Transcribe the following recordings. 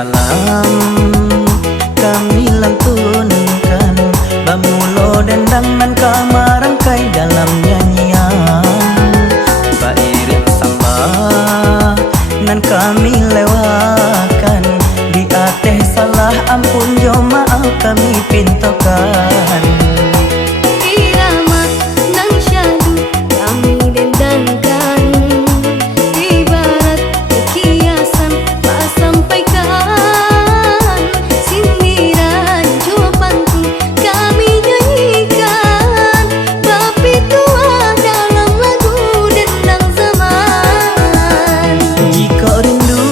salam kami lantunkan, bamulo dendang nan kamarangkai dalam nyanyian. Bairik sambah nan kami lewakan, di ateh salah ampun jo maaf kami pintokan. Irama nang syahdu kami dendangkan, ibarat kiasan tak sampaikan, sindiran jua pantun kami nyanyikan, tapi tua dalam lagu dendang zaman. Jika rindu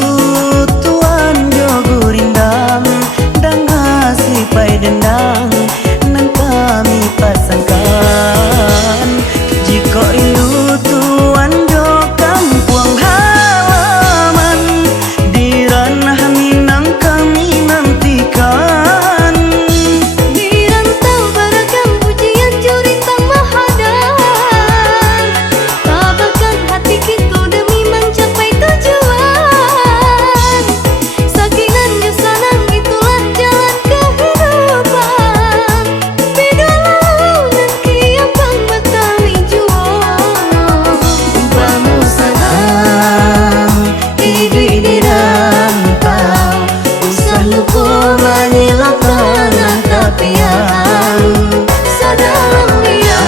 tuan jo gurindam, dan ngasih pai dendang nan kami pasangkan. Jika rindu tuan jo kampung halaman, di ranah Minang kami nantikan. Di rantau beragam pujian jurintang mahadan, tabahkan hati kita demi mencapai tujuan. Sakingan jusanan itulah jalan kehidupan, bidalau dan kiapang Betawi juang. Bamu salam idui di rantau, usah lupa menyilat tanah tapian. Sadalam dia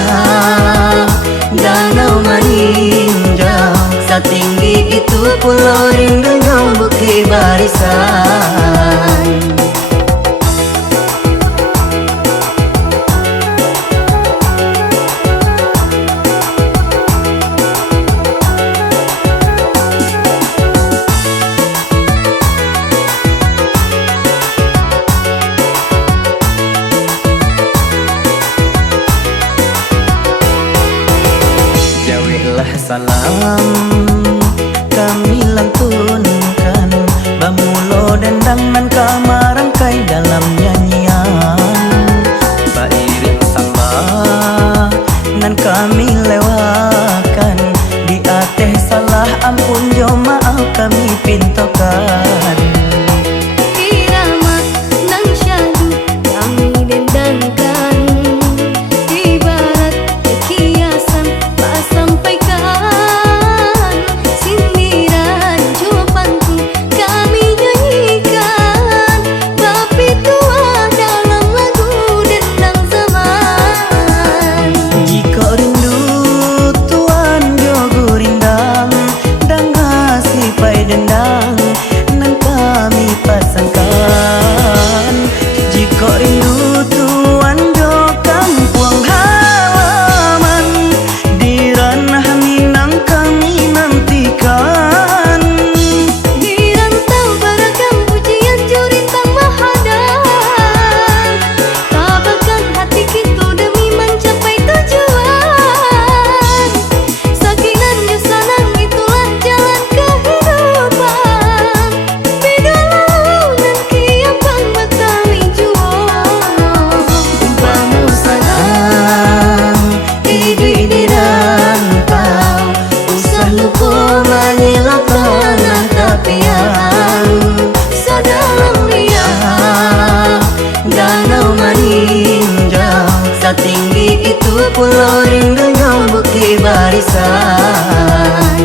danau meninjau, setinggi itu pulau rindu bukit barisan. Jawilah salam kami lantunkan, bamulo dendang nan kamarangkai dalam nyanyian. Bairik sambah nan kami lewakan, di ateh salah ampun jo maaf kami pintokan. Irama nang syahdu kami dendangkan, ibarat kiasan tak sampaikan, sindiran jua pantun kami nyanyikan, tapi tua dalam lagu dendang zaman. Jika rindu tuan jo gurindam, dan ngasih pai dendang nan kami pasangkan. Jika rindu tuan jo kampung halaman, di ranah Minang kami nantikan. Di rantau beragam pujian jurintang mahadan, tabahkan hati kita demi mencapai tujuan. Sakingan jusanan itulah jalan kehidupan, bidalau dan kiapang Betawi juang. Bamu salam idui di rantau, usah lupa menyilat tanah tapian. Sadalam dia danau meninjau, setinggi itu pulau rindu bukit barisan.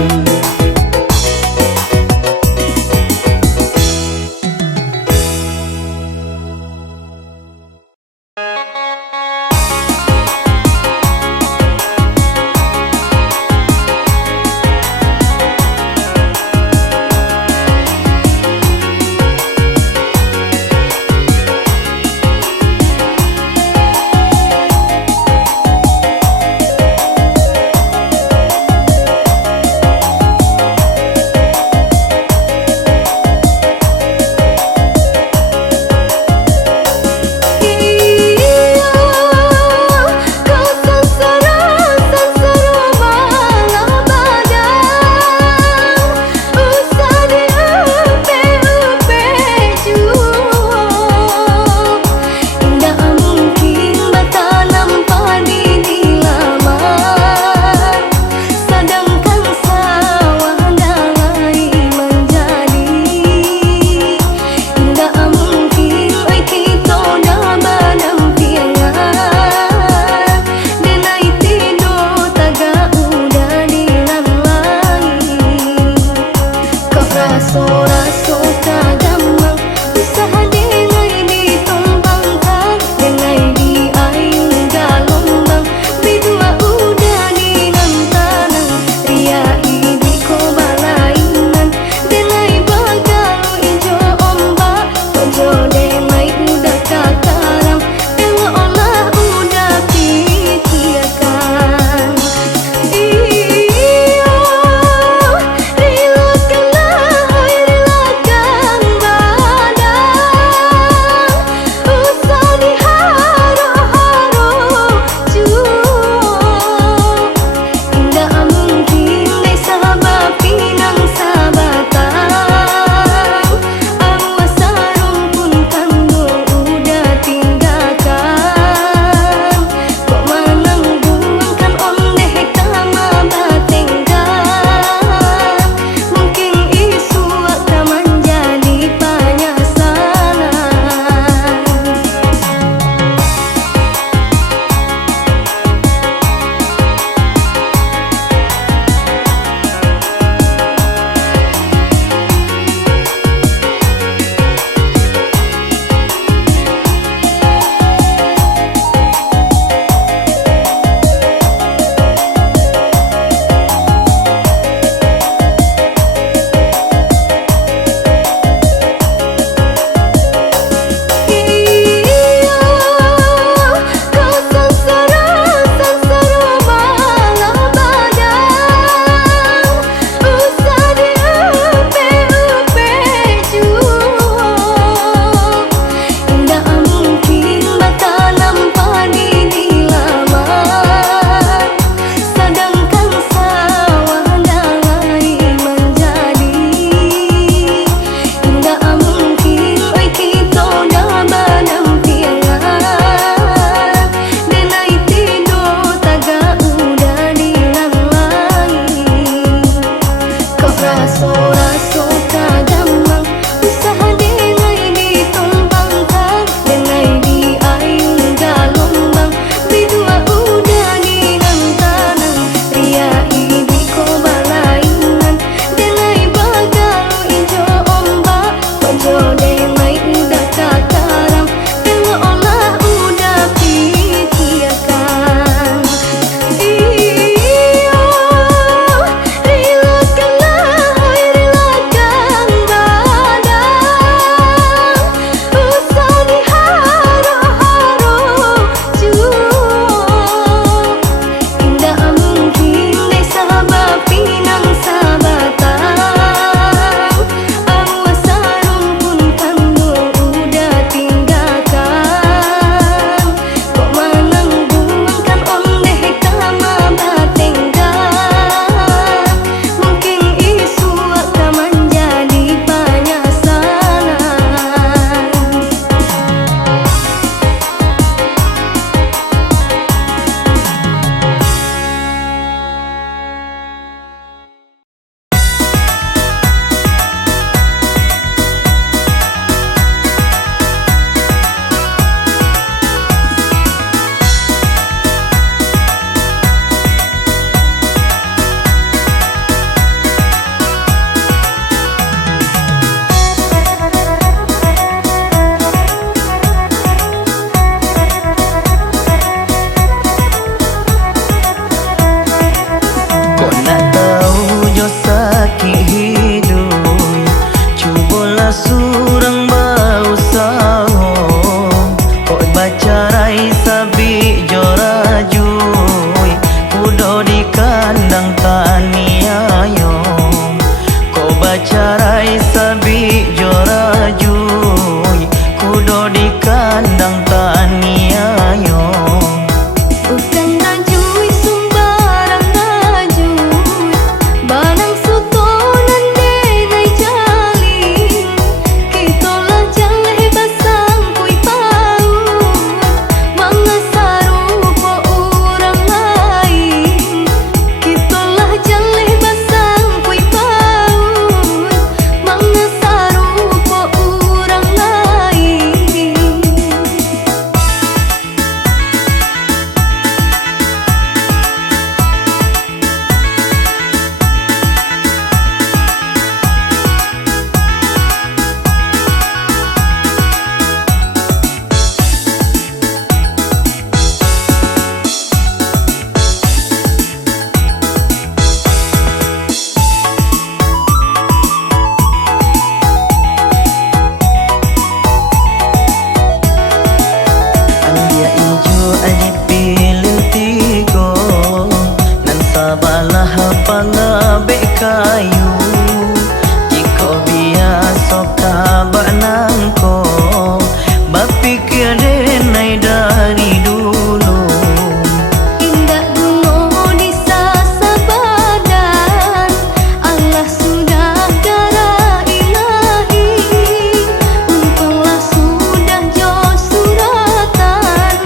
kudo di kandang taniayong. Ko bacarai sabi jorajui, kudo di kandang taniayong. Bukan rajui sumbarang rajui, banang sutonan denai jalin. Kitolah jaleh basang kui paut, mangasaru po urang lain. Kitolah jaleh basang kui paut, mangasaru po urang lain. Andia ijo adipilih tigo, nan sabalah pangabe kayu. Jika biasa kabak nangko, bapikir denai dari dulu. Indah gunung di sasabadan, Allah sudah darah ilahi. Untunglah sudah jauh suratan,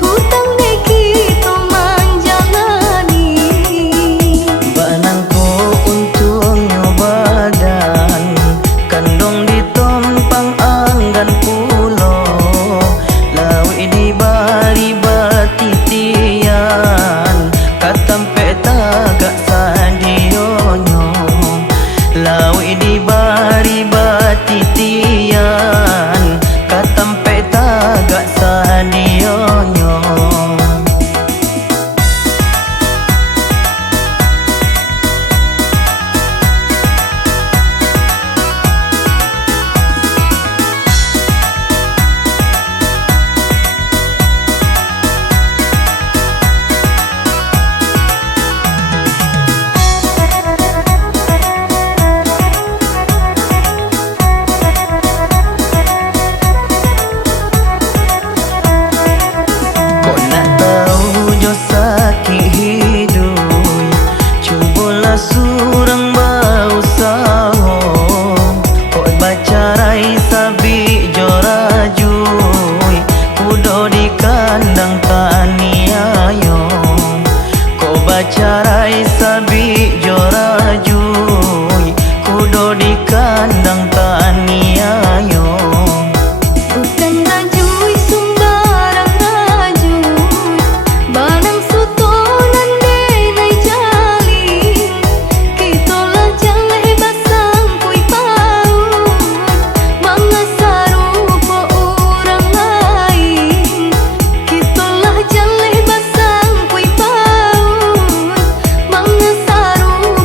hutang neki to manjalani. Banangko untungnya badan, kandung ditompang anggan pulo. Lawi di bari batitian, katampe tagak sadionyo. Lawi di bari batitian, katampe tagak sadionyo. Kau nak tahu jo sakit hidui, cubalah surang bau sahong. Kau bacarai sabi jorajui, kudo di kandang taniayong. Kau bacarai sabi jorajui, kudo di kandang taniayong. Bukan rajui sumbarang rajui, banang sutonan denai jalin. Kitolah jaleh basang kui paut, mangasaru po urang lain. Kitolah jaleh basang kui paut, mangasaru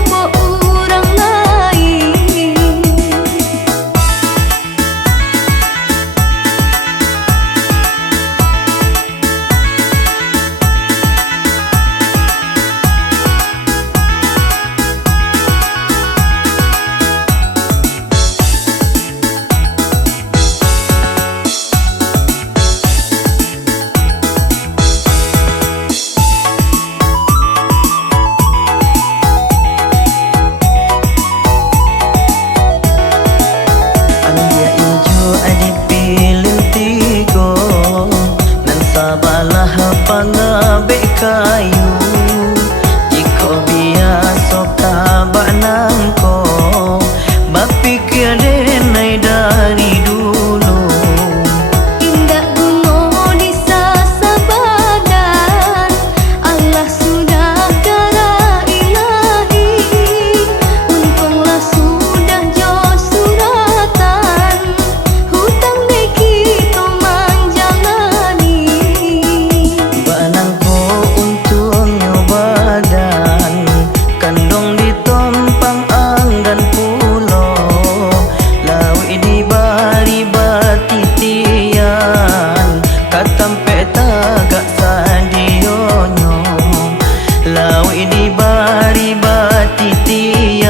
dibari batitian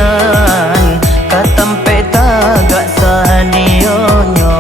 katampe tagak sadionyo.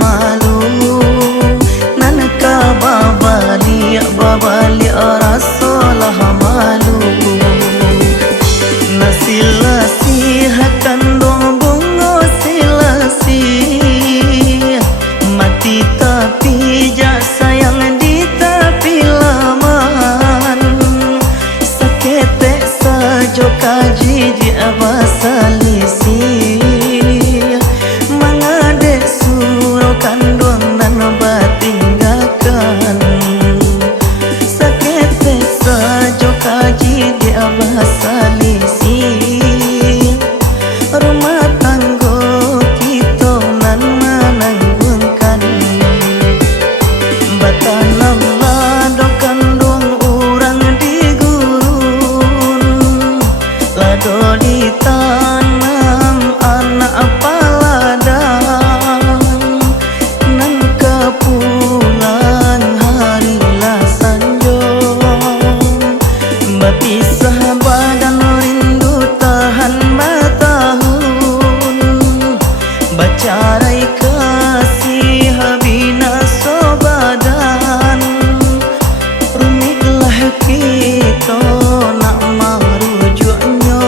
malu nanka babali rasolah malu nasilasi hakan dong bungo silasi mati tapi jak sayang di tapi laman sakete sajo kaji di abasalisi mangade suro kandung nan batinggakan sakete sajo kaji di abasalisi rumah tanggo kita nan menanggungkan batanam ladokan dong orang di gurun lado di tanam anak paladang nangka pulang hari lasanjong bapisah badan rindu tahan batahun bacarai kasih habina sobadan rumiklah kita nak marujuknya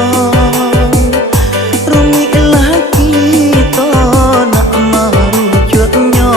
rumiklah kita nak marujuknya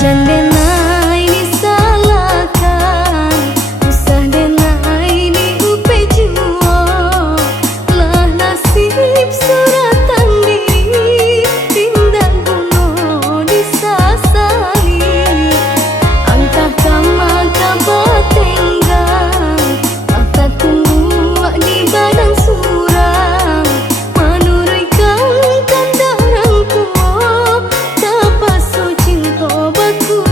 Jandena ini salahkan usah dena ini upe juo lah nasib suratan diri tindak guno disasali angkah kama kabatenggang mata tunggu di badan surang menurutkan kandarang tua tak pasu cinta baku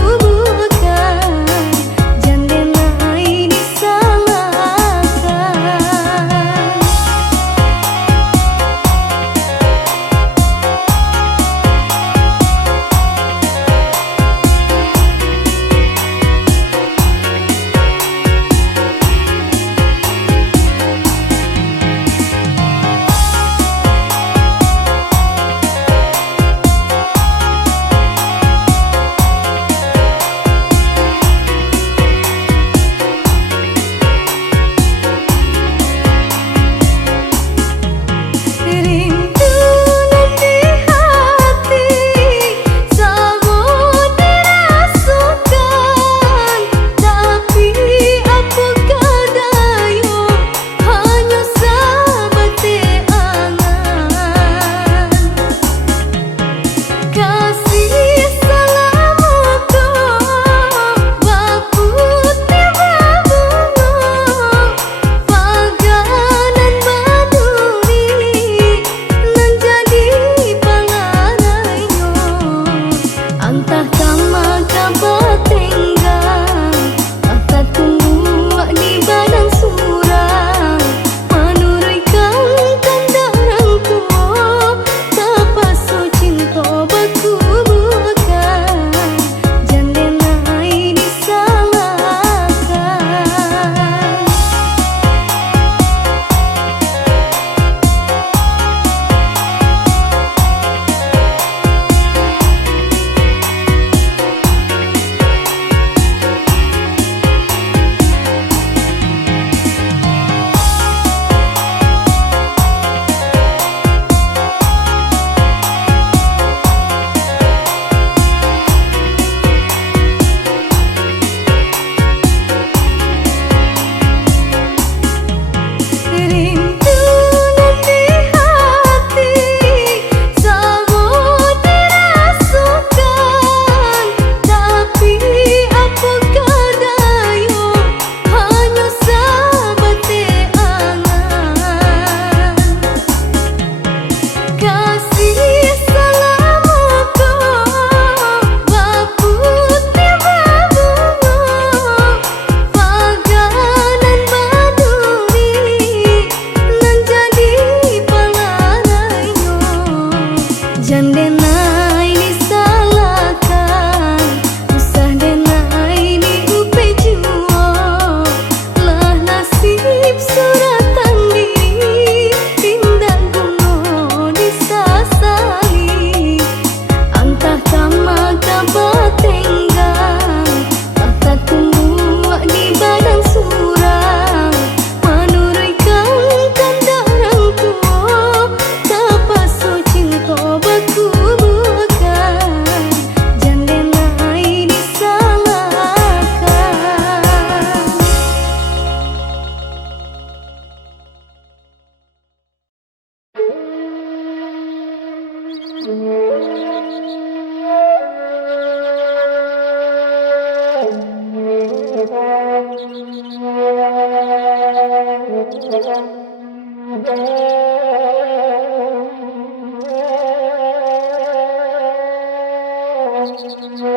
Nanjo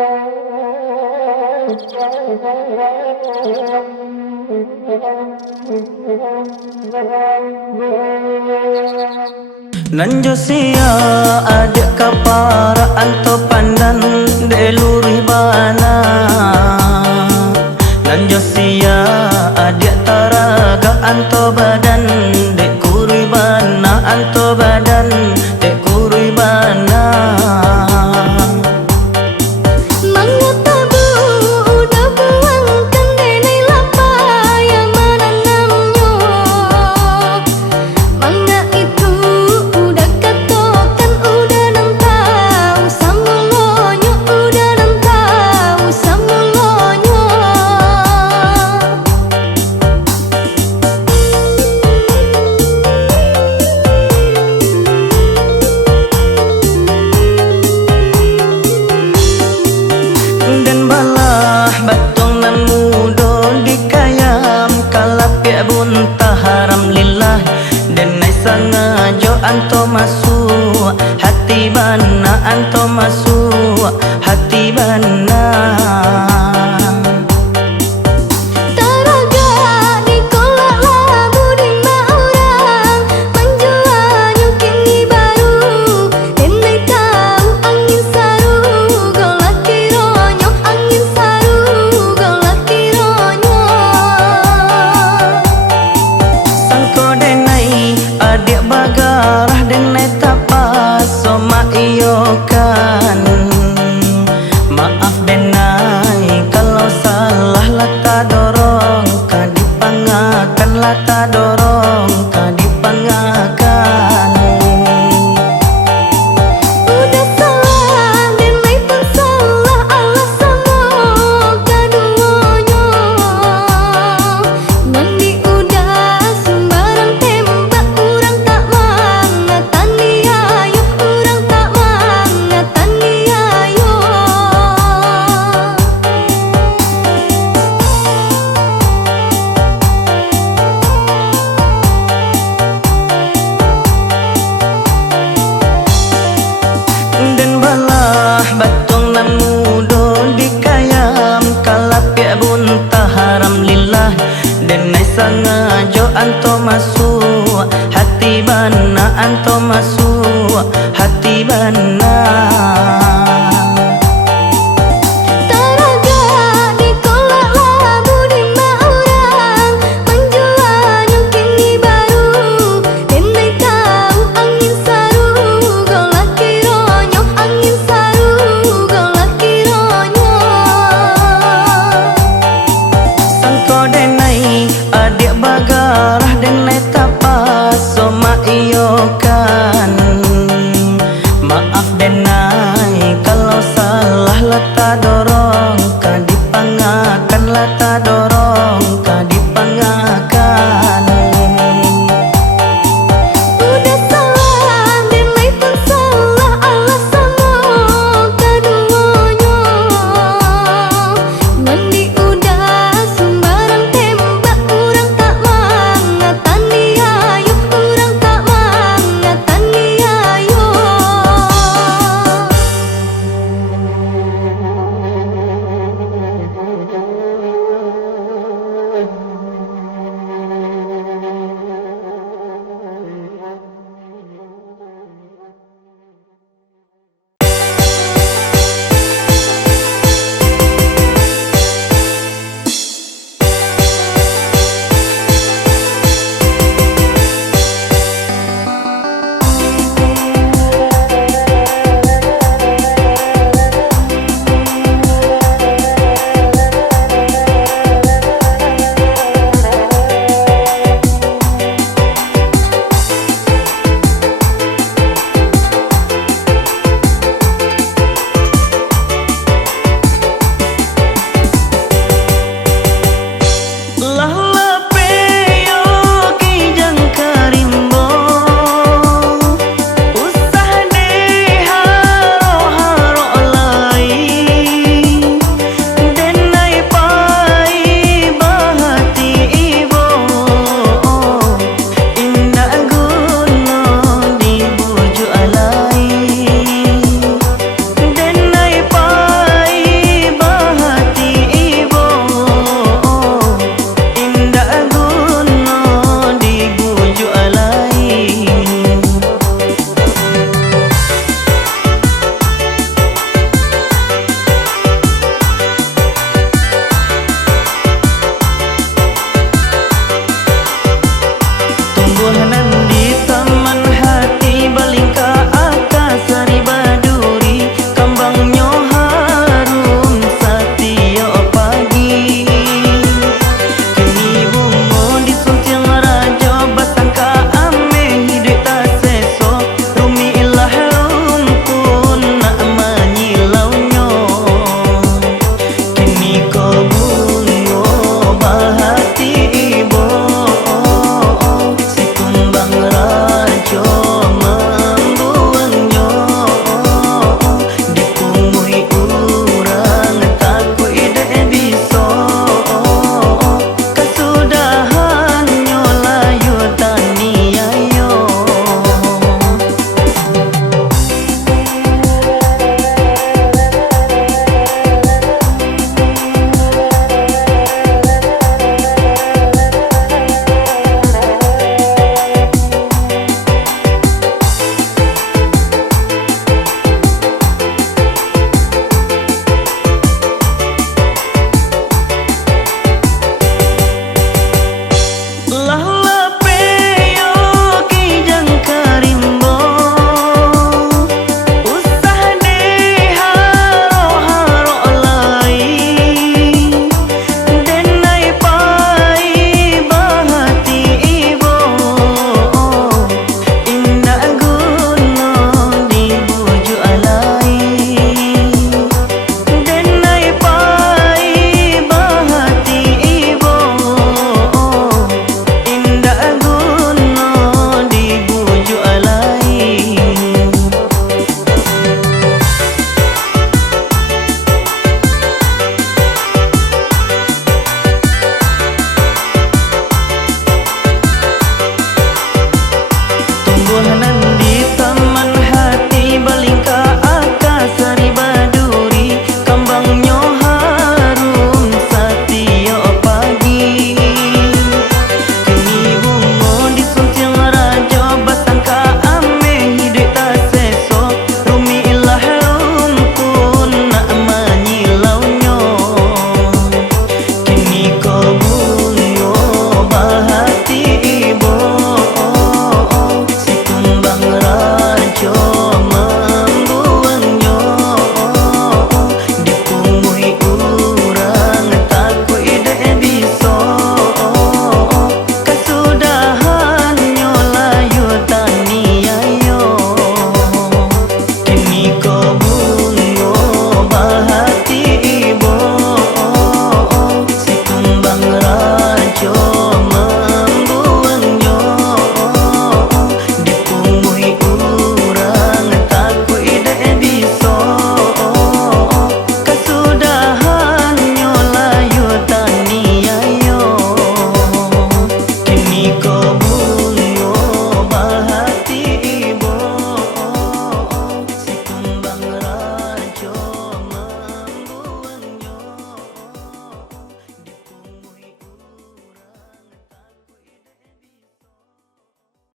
sia adik kapara anto pandan deluri bana. Nanjo sia adik taraga anto badan dek kurui bana anto badan dek kurui bana. Batong nan mudo dikayam kalapia bunta haram lillah dan nai sangajo anto masuk hati bana anto masuk hati bana. Adik bagarah denai tapas soma iyo kan. Maaf denai kalau salah lata dorong kadipangakan lata dorong kadipangakan. Udah salah denai pun salah Allah sama kaduanya. Mandi udah sembarang tembak urang tak mangatan dia ayo urang tak mangatan dia ayo. Dan balah batong nan mudo dikayam kalapia bunta haram lillah dan nai sangajo anto masuk hati bana anto masuk hati bana. Adik bagarah denai tapas soma iyo kan. Maaf denai kalau salah lata dorong kadipangakan lata dorong.